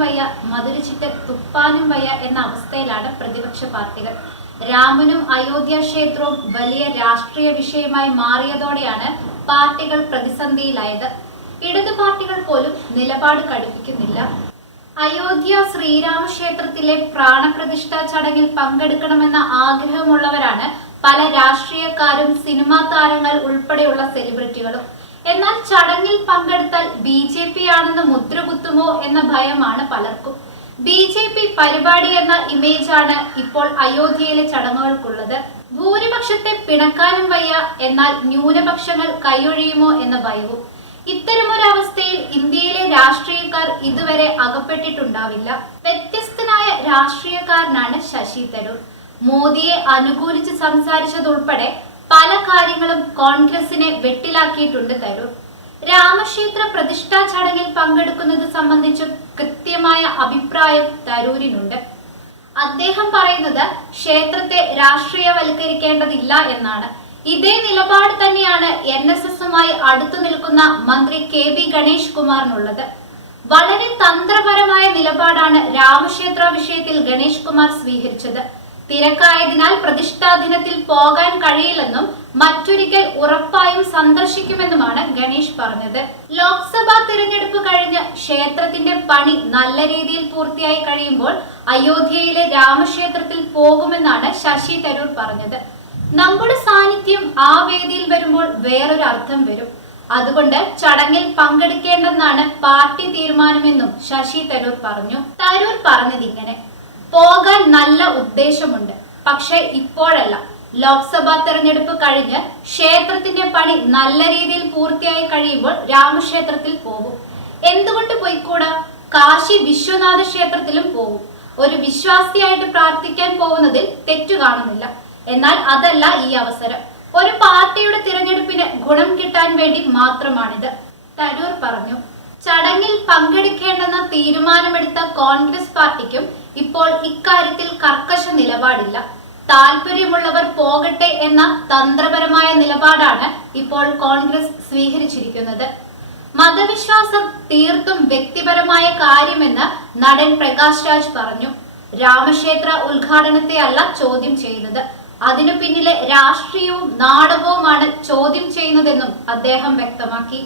വയ്യ, മധുരച്ചിട്ട് തുപ്പാനും വയ്യ എന്ന അവസ്ഥയിലാണ് പ്രതിപക്ഷ പാർട്ടികൾ. രാമനും അയോധ്യ ക്ഷേത്രവും വലിയ രാഷ്ട്രീയ വിഷയമായി മാറിയതോടെയാണ് പാർട്ടികൾ പ്രതിസന്ധിയിലായത്. ഇടതു പാർട്ടികൾ പോലും നിലപാട് കടുപ്പിക്കുന്നില്ല. അയോധ്യ ശ്രീരാമക്ഷേത്രത്തിലെ പ്രാണപ്രതിഷ്ഠാ ചടങ്ങിൽ പങ്കെടുക്കണമെന്ന ആഗ്രഹമുള്ളവരാണ് പല രാഷ്ട്രീയക്കാരും, സിനിമാ താരങ്ങൾ ഉൾപ്പെടെയുള്ള സെലിബ്രിറ്റികളും. എന്നാൽ ചടങ്ങിൽ പങ്കെടുത്താൽ BJP ആണെന്ന് മുദ്രകുത്തുമോ എന്ന ഭയമാണ് പലർക്കും. BJP പരിപാടി എന്ന ഇമേജാണ് ഇപ്പോൾ അയോധ്യയിലെ ചടങ്ങുകൾക്കുള്ളത്. ഭൂരിപക്ഷത്തെ പിണക്കാനും വയ്യ, എന്നാൽ ന്യൂനപക്ഷങ്ങൾ കൈയൊഴിയുമോ എന്ന ഭയവും. ഇത്തരമൊരവസ്ഥയിൽ ഇന്ത്യയിലെ രാഷ്ട്രീയക്കാർ ഇതുവരെ അകപ്പെട്ടിട്ടുണ്ടാവില്ല. വ്യത്യസ്തനായ രാഷ്ട്രീയക്കാരനാണ് ശശി തരൂർ. മോദിയെ അനുകൂലിച്ച് സംസാരിച്ചതുൾപ്പെടെ പല കാര്യങ്ങളും കോൺഗ്രസിനെ വെട്ടിലാക്കിയിട്ടുണ്ട് തരൂർ. രാമക്ഷേത്ര പ്രതിഷ്ഠാ ചടങ്ങിൽ പങ്കെടുക്കുന്നത് സംബന്ധിച്ച് കൃത്യമായ അഭിപ്രായം തരൂരിനുണ്ട്. അദ്ദേഹം പറയുന്നത് ക്ഷേത്രത്തെ രാഷ്ട്രീയവൽക്കരിക്കേണ്ടതില്ല എന്നാണ്. ഇതേ നിലപാട് തന്നെയാണ് NSSുമായി അടുത്തു നിൽക്കുന്ന മന്ത്രി KB ഗണേഷ് കുമാറിനുള്ളത്. വളരെ തന്ത്രപരമായ നിലപാടാണ് രാമക്ഷേത്ര വിഷയത്തിൽ ഗണേഷ് കുമാർ സ്വീകരിച്ചത്. തിരക്കായതിനാൽ പ്രതിഷ്ഠാ ദിനത്തിൽ പോകാൻ കഴിയില്ലെന്നും മറ്റൊരിക്കൽ ഉറപ്പായും സന്ദർശിക്കുമെന്നുമാണ് ഗണേഷ് പറഞ്ഞത്. ലോക്സഭാ തിരഞ്ഞെടുപ്പ് കഴിഞ്ഞ് ക്ഷേത്രത്തിന്റെ പണി നല്ല രീതിയിൽ പൂർത്തിയായി കഴിയുമ്പോൾ അയോധ്യയിലെ രാമക്ഷേത്രത്തിൽ പോകുമെന്നാണ് ശശി തരൂർ പറഞ്ഞത്. നമ്മുടെ സാന്നിധ്യം ആ വേദിയിൽ വരുമ്പോൾ വേറൊരു അർത്ഥം വരും. അതുകൊണ്ട് ചടങ്ങിൽ പങ്കെടുക്കേണ്ടെന്നാണ് പാർട്ടി തീരുമാനമെന്നും ശശി തരൂർ പറഞ്ഞു. തരൂർ പറഞ്ഞതിങ്ങനെ: പോകാൻ നല്ല ഉദ്ദേശമുണ്ട്, പക്ഷെ ഇപ്പോഴല്ല. ലോക്സഭാ തെരഞ്ഞെടുപ്പ് കഴിഞ്ഞ് ക്ഷേത്രത്തിന്റെ പണി നല്ല രീതിയിൽ പൂർത്തിയായി കഴിയുമ്പോൾ രാമക്ഷേത്രത്തിൽ പോകും. എന്തുകൊണ്ട് പോയിക്കൂടാ? കാശി വിശ്വനാഥ ക്ഷേത്രത്തിലും പോകും. ഒരു വിശ്വാസിയായിട്ട് പ്രാർത്ഥിക്കാൻ പോകുന്നതിൽ തെറ്റു കാണുന്നില്ല. എന്നാൽ അതല്ല ഈ അവസരം. ഒരു പാർട്ടിയുടെ തിരഞ്ഞെടുപ്പിന് ഗുണം കിട്ടാൻ വേണ്ടി മാത്രമാണിത്, തരൂർ പറഞ്ഞു. ചടങ്ങിൽ പങ്കെടുക്കേണ്ടെന്ന തീരുമാനമെടുത്ത കോൺഗ്രസ് പാർട്ടിക്കും ഇപ്പോൾ ഇക്കാര്യത്തിൽ കർക്കശ നിലപാടില്ല. താല്പര്യമുള്ളവർ പോകട്ടെ എന്ന തന്ത്രപരമായ നിലപാടാണ് ഇപ്പോൾ കോൺഗ്രസ് സ്വീകരിച്ചിരിക്കുന്നത്. മതവിശ്വാസം തീർത്തും വ്യക്തിപരമായ കാര്യമെന്ന് നടൻ പ്രകാശ് രാജ് പറഞ്ഞു. രാമക്ഷേത്ര ഉദ്ഘാടനത്തെ അല്ല ചോദ്യം ചെയ്യുന്നത്, അതിനു പിന്നിലെ രാഷ്ട്രീയവും നാടകവുമാണ് ചോദ്യം ചെയ്യുന്നതെന്നും അദ്ദേഹം വ്യക്തമാക്കി.